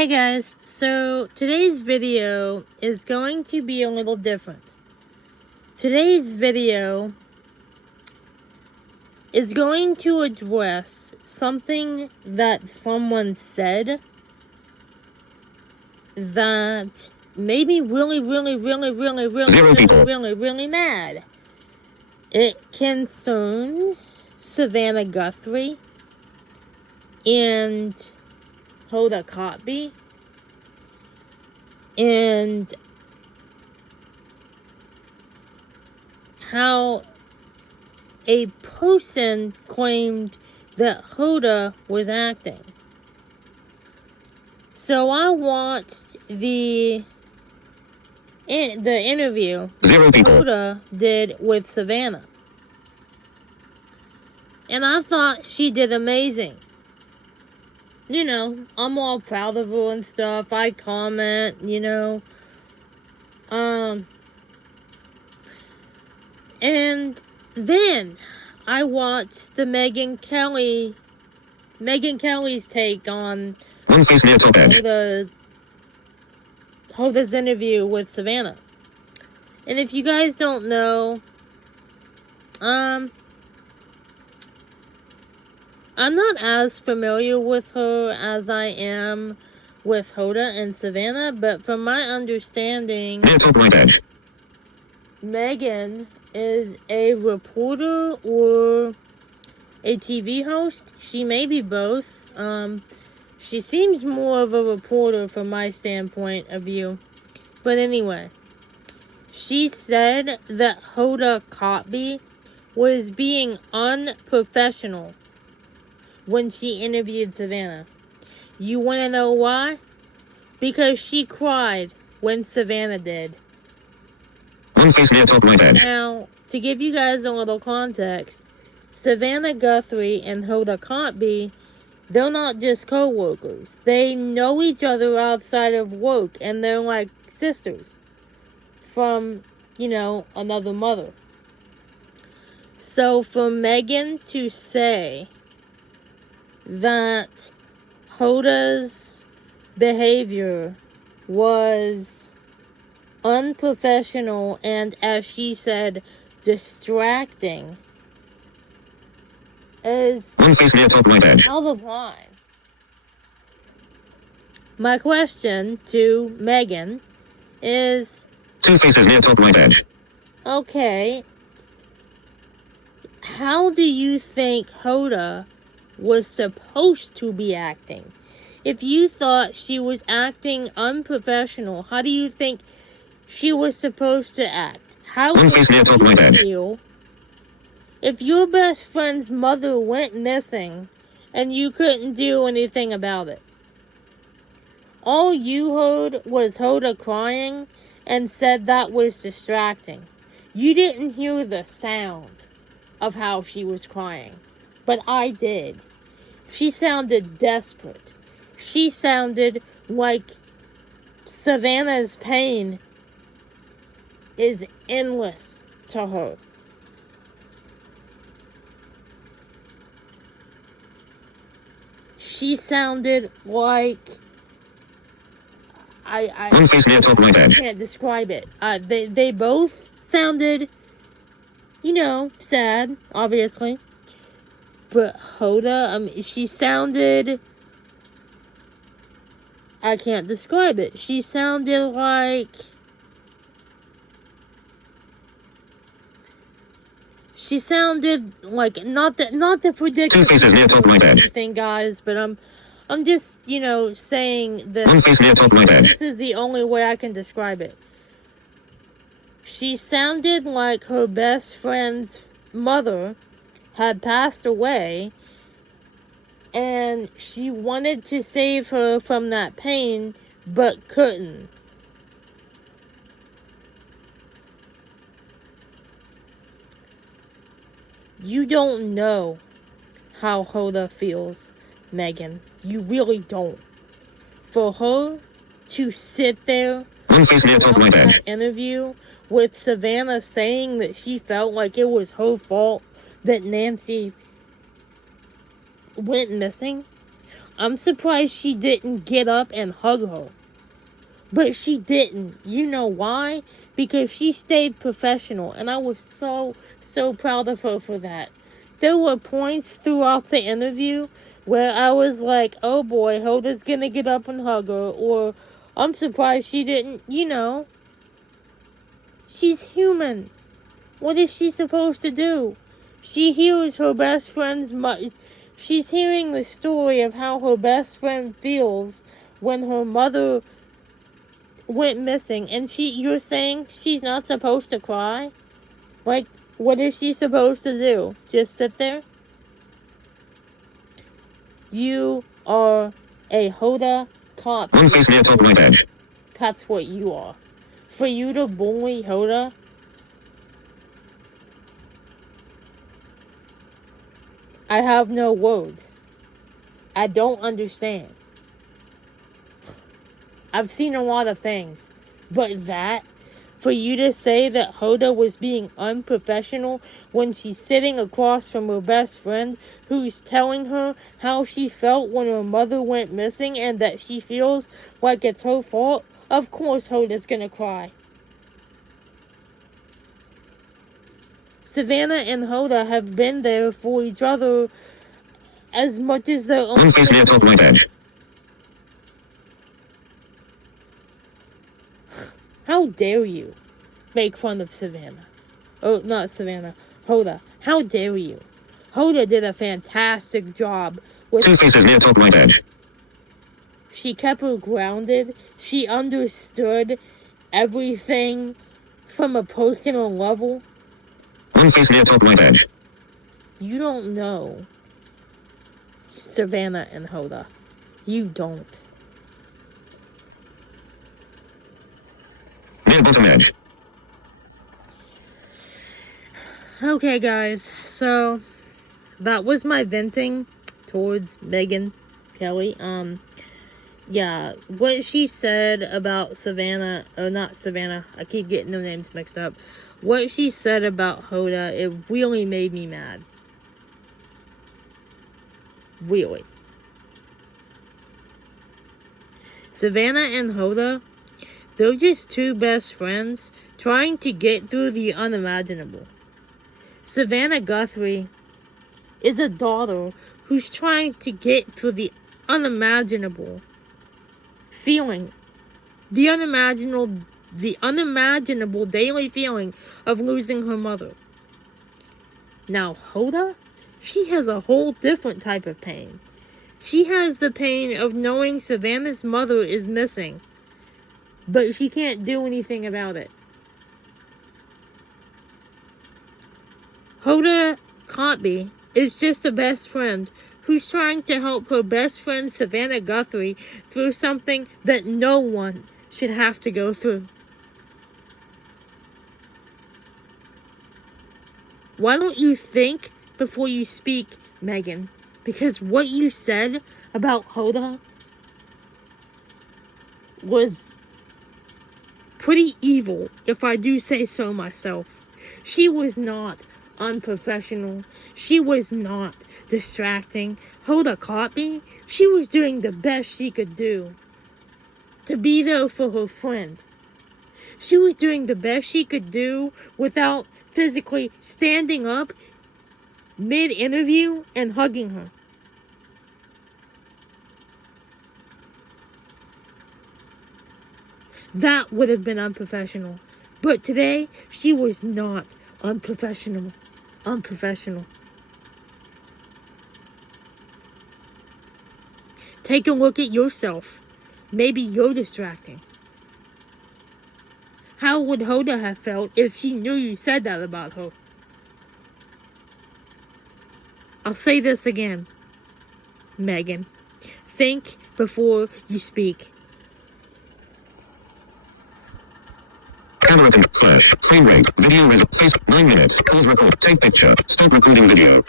Hey guys, so today's video is going to be a little different. Today's video is going to address something that someone said that made me really mad. It concerns Savannah Guthrie and Hoda kotb, and how a person claimed that Hoda was acting. So I watched the interview Hoda did with Savannah, and I thought she did amazing. You know, I'm all proud of her and stuff. I comment, and then I watched the Megyn Kelly's take on Hoda's interview with Savannah. And if you guys don't know, I'm not as familiar with her as I am with Hoda and Savannah, but from my understanding, Megyn is a reporter or a TV host. She may be both. She seems more of a reporter from my standpoint of view. But anyway, she said that Hoda kotb was being unprofessional when she interviewed Savannah. You want to know why? Because she cried when Savannah did. Now, to give you guys a little context, Savannah Guthrie and Hoda kotb, they're not just co-workers. They know each other outside of work, and they're like sisters from, another mother. So for Megyn to say that Hoda's behavior was unprofessional and, as she said, distracting is out of line. My question to Megyn is, okay, how do you think Hoda was supposed to be acting? If you thought she was acting unprofessional, how do you think she was supposed to act? How would you feel if your best friend's mother went missing and you couldn't do anything about it? All you heard was Hoda crying and said that was distracting. You didn't hear the sound of how she was crying, but I did. She sounded desperate. She sounded like Savannah's pain is endless to her. She sounded like I can't describe it. They both sounded, sad, obviously. But Hoda, she sounded, I can't describe it. She sounded like, not the predictable thing, guys, but I'm just, saying that this is the only way I can describe it. She sounded like her best friend's mother had passed away, and she wanted to save her from that pain, but couldn't. You don't know how Hoda feels, Megyn. You really don't. For her to sit there in that interview with Savannah saying that she felt like it was her fault that Nancy went missing, I'm surprised she didn't get up and hug her. But she didn't. You know why? Because she stayed professional. And I was so proud of her for that. There were points throughout the interview where I was like, oh boy, Hoda's gonna get up and hug her. Or, I'm surprised she didn't, She's human. What is she supposed to do? She hears her best friend's she's hearing the story of how her best friend feels when her mother went missing. And you're saying she's not supposed to cry? Like, what is she supposed to do? Just sit there? You are a Hoda cop. One face near top right edge. That's what you are. For you to bully Hoda? I have no words. I don't understand. I've seen a lot of things. But that, for you to say that Hoda was being unprofessional when she's sitting across from her best friend who's telling her how she felt when her mother went missing and that she feels like it's her fault, of course Hoda's gonna cry. Savannah and Hoda have been there for each other as much as their own. One face near top right edge. How dare you make fun of Savannah? Oh, not Savannah. Hoda. How dare you? Hoda did a fantastic job with... Two faces near top right edge. She kept her grounded. She understood everything from a personal level. One face near top right edge. You don't know Savannah and Hoda. You don't. Near bottom edge. Okay, guys. So, that was my venting towards Megan Kelly. Yeah, what she said about Savannah, or not Savannah, I keep getting their names mixed up. What she said about Hoda, it really made me mad. Really. Savannah and Hoda, they're just two best friends trying to get through the unimaginable. Savannah Guthrie is a daughter who's trying to get through the unimaginable feeling. The unimaginable daily feeling of losing her mother. Now, Hoda, she has a whole different type of pain. She has the pain of knowing Savannah's mother is missing, but she can't do anything about it. Hoda kotb is just a best friend who's trying to help her best friend Savannah Guthrie through something that no one should have to go through. Why don't you think before you speak, Megan? Because what you said about Hoda was pretty evil, if I do say so myself. She was not unprofessional. She was not distracting. Hoda kotb, she was doing the best she could do to be there for her friend. She was doing the best she could do without physically standing up mid-interview and hugging her. That would have been unprofessional. But today, she was not unprofessional. Take a look at yourself. Maybe you're distracting. How would Hoda have felt if she knew you said that about her? I'll say this again, Megan. Think before you speak. Camera open, flash, frame rate, video is, face, 9 minutes, pause record, take picture, stop recording video.